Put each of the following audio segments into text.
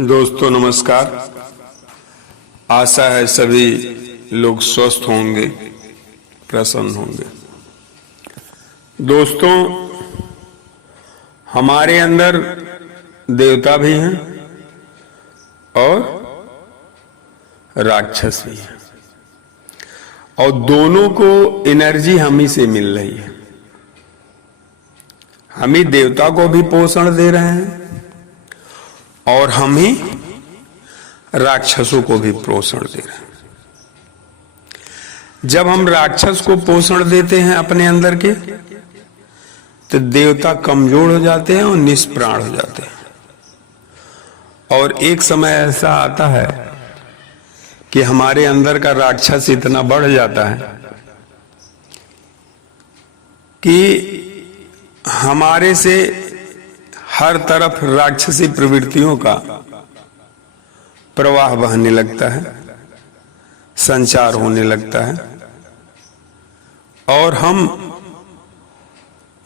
दोस्तों नमस्कार। आशा है सभी लोग स्वस्थ होंगे, प्रसन्न होंगे। दोस्तों, हमारे अंदर देवता भी हैं और राक्षस भी हैं, और दोनों को एनर्जी हम ही से मिल रही है। हम ही देवता को भी पोषण दे रहे हैं और हम ही राक्षसों को भी पोषण दे रहे हैं। जब हम राक्षस को पोषण देते हैं अपने अंदर के, तो देवता कमजोर हो जाते हैं और निष्प्राण हो जाते हैं। और एक समय ऐसा आता है कि हमारे अंदर का राक्षस इतना बढ़ जाता है कि हमारे से हर तरफ राक्षसी प्रवृत्तियों का प्रवाह बहने लगता है, संचार होने लगता है, और हम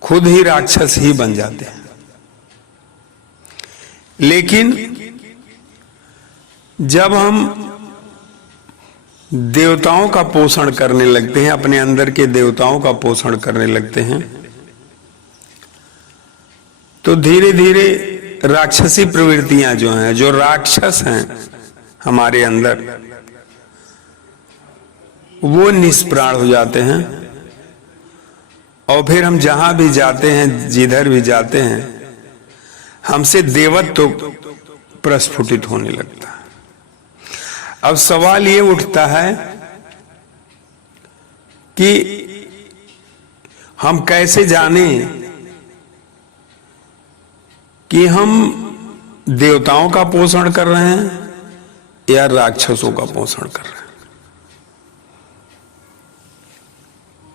खुद ही राक्षस ही बन जाते हैं। लेकिन जब हम देवताओं का पोषण करने लगते हैं, अपने अंदर के देवताओं का पोषण करने लगते हैं, तो धीरे धीरे राक्षसी प्रवृत्तियां जो हैं, जो राक्षस हैं हमारे अंदर, वो निष्प्राण हो जाते हैं। और फिर हम जहां भी जाते हैं, जिधर भी जाते हैं, हमसे देवत्व प्रस्फुटित होने लगता है। अब सवाल ये उठता है कि हम कैसे जानें कि हम देवताओं का पोषण कर रहे हैं या राक्षसों का पोषण कर रहे हैं।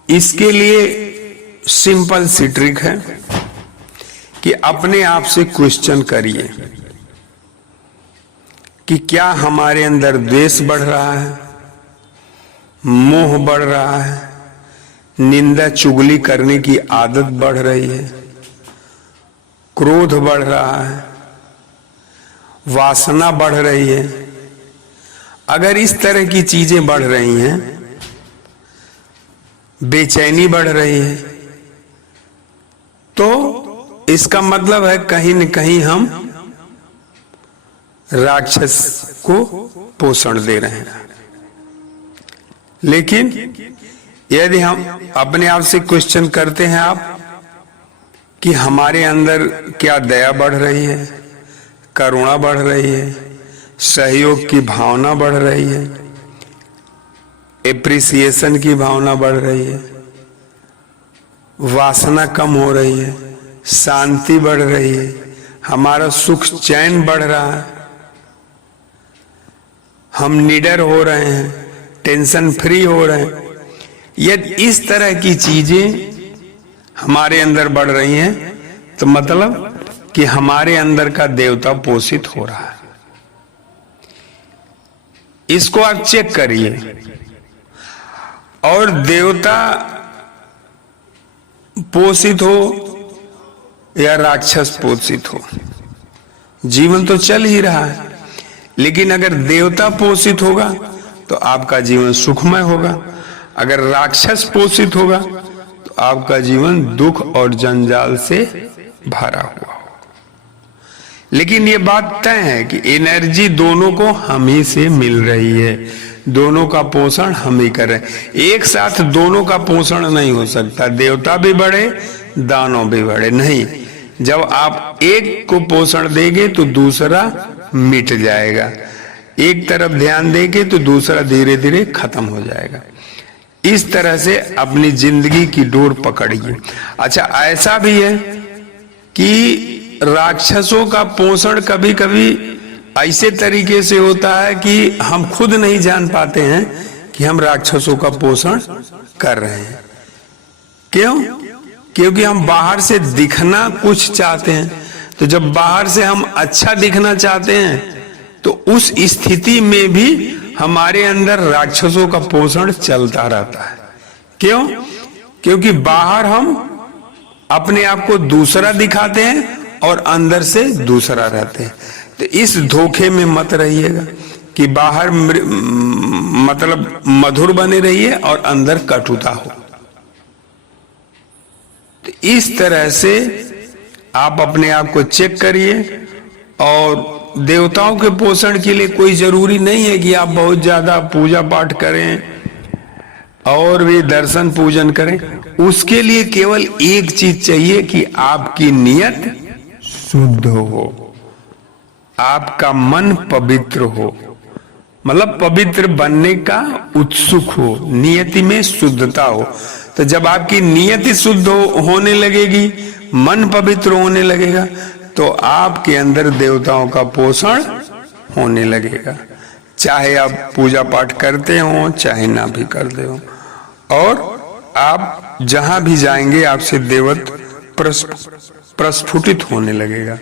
इसके लिए सिंपल सी ट्रिक है कि अपने आप से क्वेश्चन करिए कि क्या हमारे अंदर द्वेष बढ़ रहा है, मोह बढ़ रहा है, निंदा चुगली करने की आदत बढ़ रही है, क्रोध बढ़ रहा है, वासना बढ़ रही है। अगर इस तरह की चीजें बढ़ रही हैं, बेचैनी बढ़ रही है, तो इसका मतलब है कहीं न कहीं हम राक्षस को पोषण दे रहे हैं। लेकिन यदि हम अपने आप से क्वेश्चन करते हैं आप कि हमारे अंदर क्या दया बढ़ रही है, करुणा बढ़ रही है, सहयोग की भावना बढ़ रही है, एप्रिसिएशन की भावना बढ़ रही है, वासना कम हो रही है, शांति बढ़ रही है, हमारा सुख चैन बढ़ रहा है, हम निडर हो रहे हैं, टेंशन फ्री हो रहे हैं, यदि इस तरह की चीजें हमारे अंदर बढ़ रही हैं, तो मतलब कि हमारे अंदर का देवता पोषित हो रहा है। इसको आप चेक करिए। और देवता पोषित हो या राक्षस पोषित हो, जीवन तो चल ही रहा है। लेकिन अगर देवता पोषित होगा तो आपका जीवन सुखमय होगा, अगर राक्षस पोषित होगा तो आपका जीवन दुख और जंजाल से भरा हुआ हो। लेकिन ये बात तय है कि एनर्जी दोनों को हम ही से मिल रही है, दोनों का पोषण हम ही कर रहे हैं। एक साथ दोनों का पोषण नहीं हो सकता, देवता भी बढ़े, दानव भी बढ़े, नहीं। जब आप एक को पोषण देंगे तो दूसरा मिट जाएगा, एक तरफ ध्यान देंगे तो दूसरा धीरे धीरे खत्म हो जाएगा। इस तरह से अपनी जिंदगी की डोर पकड़िए। अच्छा, ऐसा भी है कि राक्षसों का पोषण कभी कभी ऐसे तरीके से होता है कि हम खुद नहीं जान पाते हैं कि हम राक्षसों का पोषण कर रहे हैं। क्यों? क्योंकि हम बाहर से दिखना कुछ चाहते हैं। तो जब बाहर से हम अच्छा दिखना चाहते हैं, तो उस स्थिति में भी हमारे अंदर राक्षसों का पोषण चलता रहता है। क्यों? क्योंकि बाहर हम अपने आप को दूसरा दिखाते हैं और अंदर से दूसरा रहते हैं। तो इस धोखे में मत रहिएगा कि बाहर मतलब मधुर बने रहिए और अंदर कटुता हो। तो इस तरह से आप अपने आप को चेक करिए। और देवताओं के पोषण के लिए कोई जरूरी नहीं है कि आप बहुत ज्यादा पूजा पाठ करें और भी दर्शन पूजन करें। उसके लिए केवल एक चीज चाहिए कि आपकी नियत शुद्ध हो, आपका मन पवित्र हो, मतलब पवित्र बनने का उत्सुक हो, नियति में शुद्धता हो। तो जब आपकी नियति शुद्ध होने लगेगी, मन पवित्र होने लगेगा, तो आपके अंदर देवताओं का पोषण होने लगेगा, चाहे आप पूजा पाठ करते हो चाहे ना भी करते हो। और आप जहां भी जाएंगे आपसे देवत्व प्रस्फुटित होने लगेगा।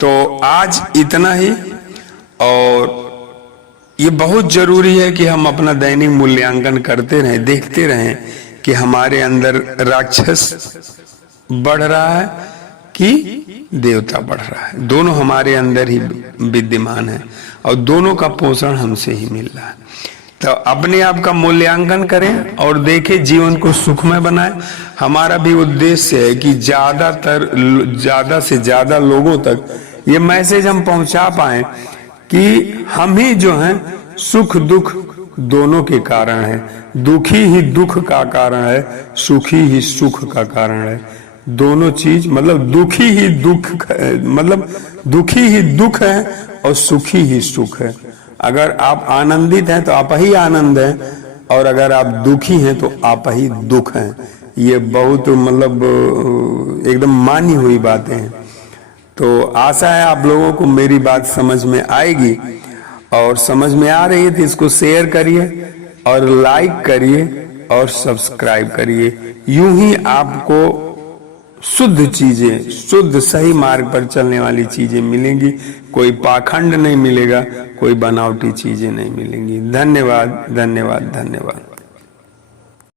तो आज इतना ही। और ये बहुत जरूरी है कि हम अपना दैनिक मूल्यांकन करते रहें, देखते रहें कि हमारे अंदर राक्षस बढ़ रहा है कि देवता बढ़ रहा है। दोनों हमारे अंदर ही विद्यमान है और दोनों का पोषण हमसे ही मिल रहा है। तो अपने आप का मूल्यांकन करें और देखें, जीवन को सुखमय बनाएं। हमारा भी उद्देश्य है कि ज्यादा से ज्यादा लोगों तक ये मैसेज हम पहुंचा पाए कि हम ही जो हैं सुख दुख दोनों के कारण है। दुखी ही दुख का कारण है, सुखी ही सुख का कारण है। दोनों चीज मतलब दुखी ही दुख है और सुखी ही सुख है। अगर आप आनंदित हैं तो आप ही आनंद हैं, और अगर आप दुखी हैं तो आप ही दुख हैं। ये बहुत मतलब एकदम मानी हुई बातें हैं। तो आशा है आप लोगों को मेरी बात समझ में आएगी, और समझ में आ रही है तो इसको शेयर करिए और लाइक करिए और सब्सक्राइब करिए। यूं ही आपको शुद्ध चीजें, शुद्ध सही मार्ग पर चलने वाली चीजें मिलेंगी। कोई पाखंड नहीं मिलेगा, कोई बनावटी चीजें नहीं मिलेंगी। धन्यवाद, धन्यवाद, धन्यवाद।